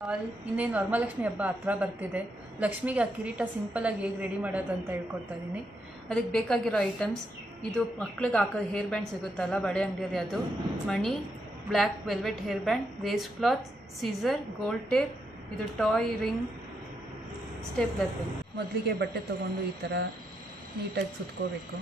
ಇನ್ನೇನು ವರಮಹಾಲಕ್ಷ್ಮಿ ಹಬ್ಬ ಹತ್ರ ಬರ್ತಿದೆ. ಲಕ್ಷ್ಮಿಗೆ ಆ ಕಿರೀಟ ಸಿಂಪಲಾಗಿ ಹೇಗೆ ರೆಡಿ ಮಾಡೋದು ಅಂತ ಹೇಳ್ಕೊಡ್ತಾ ಇದ್ದೀನಿ. ಅದಕ್ಕೆ ಬೇಕಾಗಿರೋ ಐಟಮ್ಸ್ ಇದು ಮಕ್ಳಿಗೆ ಹಾಕೋ ಹೇರ್ ಬ್ಯಾಂಡ್ ಸಿಗುತ್ತಲ್ಲ ಬಳೆ ಅಂಗಡಿಯಲ್ಲಿ, ಅದು ಮಣಿ, black velvet hair band, waste cloth, scissor, gold tape, ಇದು ಟಾಯ್ ರಿಂಗ್, ಸ್ಟೇಪ್ಲರ್ ಪೆನ್. ಮೊದಲಿಗೆ ಬಟ್ಟೆ ತೊಗೊಂಡು ಈ ಥರ ನೀಟಾಗಿ ಸುತ್ಕೋಬೇಕು.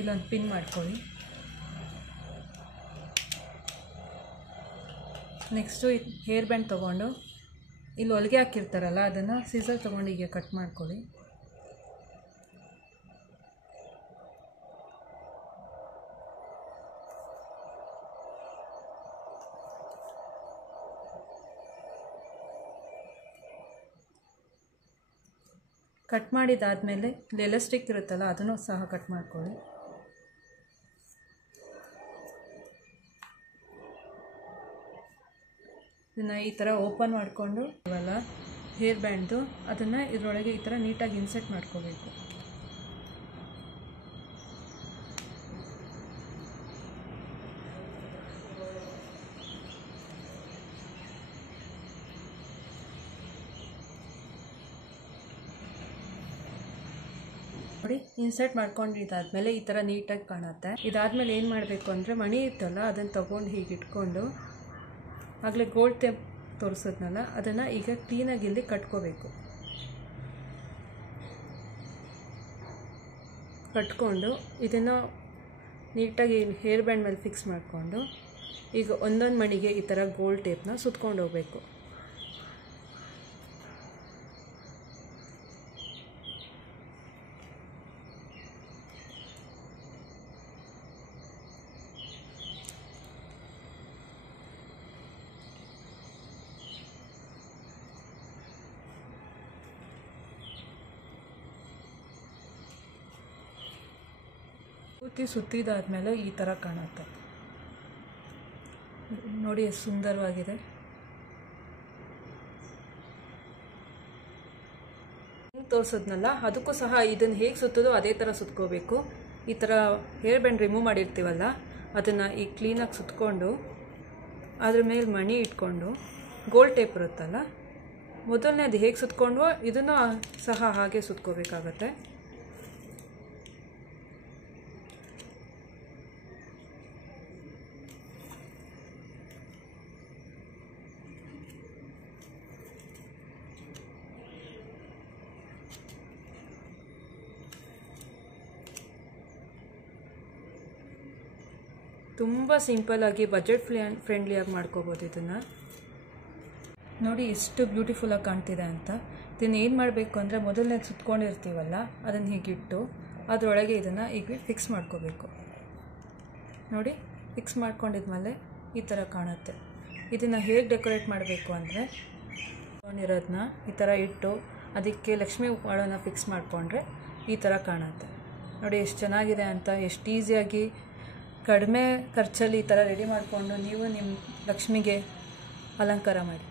ಇಲ್ಲೊಂದು ಪಿನ್ ಮಾಡ್ಕೊಳ್ಳಿ. ನೆಕ್ಸ್ಟು ಹೇರ್ ಬ್ಯಾಂಡ್ ತೊಗೊಂಡು ಇಲ್ಲಿ ಹೊಲಿಗೆ ಹಾಕಿರ್ತಾರಲ್ಲ ಅದನ್ನು ಸೀಸರ್ ತೊಗೊಂಡು ಹೀಗೆ ಕಟ್ ಮಾಡ್ಕೊಳ್ಳಿ. ಕಟ್ ಮಾಡಿದಾದಮೇಲೆ ಎಲಾಸ್ಟಿಕ್ ಇರುತ್ತಲ್ಲ ಅದನ್ನು ಸಹ ಕಟ್ ಮಾಡ್ಕೊಳ್ಳಿ. ಇದನ್ನು ಈ ಥರ ಓಪನ್ ಮಾಡಿಕೊಂಡು ಇವಲ್ಲ ಹೇರ್ ಬ್ಯಾಂಡ್ದು ಅದನ್ನು ಇದರೊಳಗೆ ಈ ಥರ ನೀಟಾಗಿ ಇನ್ಸರ್ಟ್ ಮಾಡ್ಕೋಬೇಕು. ನೋಡಿ, ಇನ್ಸರ್ಟ್ ಮಾಡ್ಕೊಂಡಿದ್ದಾದಮೇಲೆ ಈ ಥರ ನೀಟಾಗಿ ಕಾಣುತ್ತೆ. ಇದಾದಮೇಲೆ ಏನು ಮಾಡಬೇಕು ಅಂದರೆ ಮಣಿ ಇತ್ತಲ್ಲ ಅದನ್ನು ತೊಗೊಂಡು ಹೀಗೆ ಇಟ್ಕೊಂಡು ಆಗಲೇ ಗೋಲ್ಡ್ ಟೇಪ್ ತೋರಿಸೋದ್ನಲ್ಲ ಅದನ್ನು ಈಗ ಕ್ಲೀನಾಗಿ ಇಲ್ಲಿ ಕಟ್ಕೋಬೇಕು. ಕಟ್ಕೊಂಡು ಇದನ್ನು ನೀಟಾಗಿ ಹೇರ್ ಬ್ಯಾಂಡ್ ಮೇಲೆ ಫಿಕ್ಸ್ ಮಾಡಿಕೊಂಡು ಈಗ ಒಂದೊಂದು ಮಣಿಗೆ ಈ ಥರ ಗೋಲ್ಡ್ ಟೇಪ್ನ ಸುತ್ಕೊಂಡು ಹೋಗಬೇಕು. ಪೂರ್ತಿ ಸುತ್ತಿದಾದ್ಮೇಲೆ ಈ ಥರ ಕಾಣುತ್ತೆ. ನೋಡಿ ಎಷ್ಟು ಸುಂದರವಾಗಿದೆ. ತೋರಿಸೋದ್ನಲ್ಲ ಅದಕ್ಕೂ ಸಹ ಇದನ್ನು ಹೇಗೆ ಸುತ್ತೋದು ಅದೇ ಥರ ಸುತ್ಕೋಬೇಕು. ಈ ಥರ ಹೇರ್ ಬ್ಯಾಂಡ್ ರಿಮೂವ್ ಮಾಡಿರ್ತೀವಲ್ಲ ಅದನ್ನು ಈಗ ಕ್ಲೀನಾಗಿ ಸುತ್ಕೊಂಡು ಅದ್ರ ಮೇಲೆ ಮಣಿ ಇಟ್ಕೊಂಡು ಗೋಲ್ಡ್ ಟೇಪ್ ಇರುತ್ತಲ್ಲ ಮೊದಲನೇ ಅದು ಹೇಗೆ ಸುತ್ಕೊಂಡ್ವೋ ಇದನ್ನು ಸಹ ಹಾಗೆ ಸುತ್ಕೋಬೇಕಾಗತ್ತೆ. ತುಂಬ ಸಿಂಪಲ್ಲಾಗಿ ಬಜೆಟ್ ಫ್ರೆಂಡ್ಲಿಯಾಗಿ ಮಾಡ್ಕೋಬೋದು ಇದನ್ನು. ನೋಡಿ ಎಷ್ಟು ಬ್ಯೂಟಿಫುಲ್ಲಾಗಿ ಕಾಣ್ತಿದೆ ಅಂತ. ಇದನ್ನು ಏನು ಮಾಡಬೇಕು ಅಂದರೆ ಮೊದಲನೇ ಸುತ್ಕೊಂಡಿರ್ತೀವಲ್ಲ ಅದನ್ನು ಹೀಗಿಟ್ಟು ಅದರೊಳಗೆ ಇದನ್ನು ಈಗ ಫಿಕ್ಸ್ ಮಾಡ್ಕೋಬೇಕು. ನೋಡಿ, ಫಿಕ್ಸ್ ಮಾಡ್ಕೊಂಡಿದ್ಮೇಲೆ ಈ ಥರ ಕಾಣುತ್ತೆ. ಇದನ್ನು ಹೇಗೆ ಡೆಕೋರೇಟ್ ಮಾಡಬೇಕು ಅಂದರೆ ತೊಗೊಂಡಿರೋದನ್ನ ಈ ಥರ ಇಟ್ಟು ಅದಕ್ಕೆ ಲಕ್ಷ್ಮಿ ಬಾಳನ್ನು ಫಿಕ್ಸ್ ಮಾಡಿಕೊಂಡ್ರೆ ಈ ಥರ ಕಾಣುತ್ತೆ. ನೋಡಿ ಎಷ್ಟು ಚೆನ್ನಾಗಿದೆ ಅಂತ. ಎಷ್ಟು ಈಸಿಯಾಗಿ ಕಡಿಮೆ ಖರ್ಚಲ್ಲಿ ಈ ಥರ ರೆಡಿ ಮಾಡಿಕೊಂಡು ನೀವು ನಿಮ್ಮ ಲಕ್ಷ್ಮಿಗೆ ಅಲಂಕಾರ ಮಾಡಿ.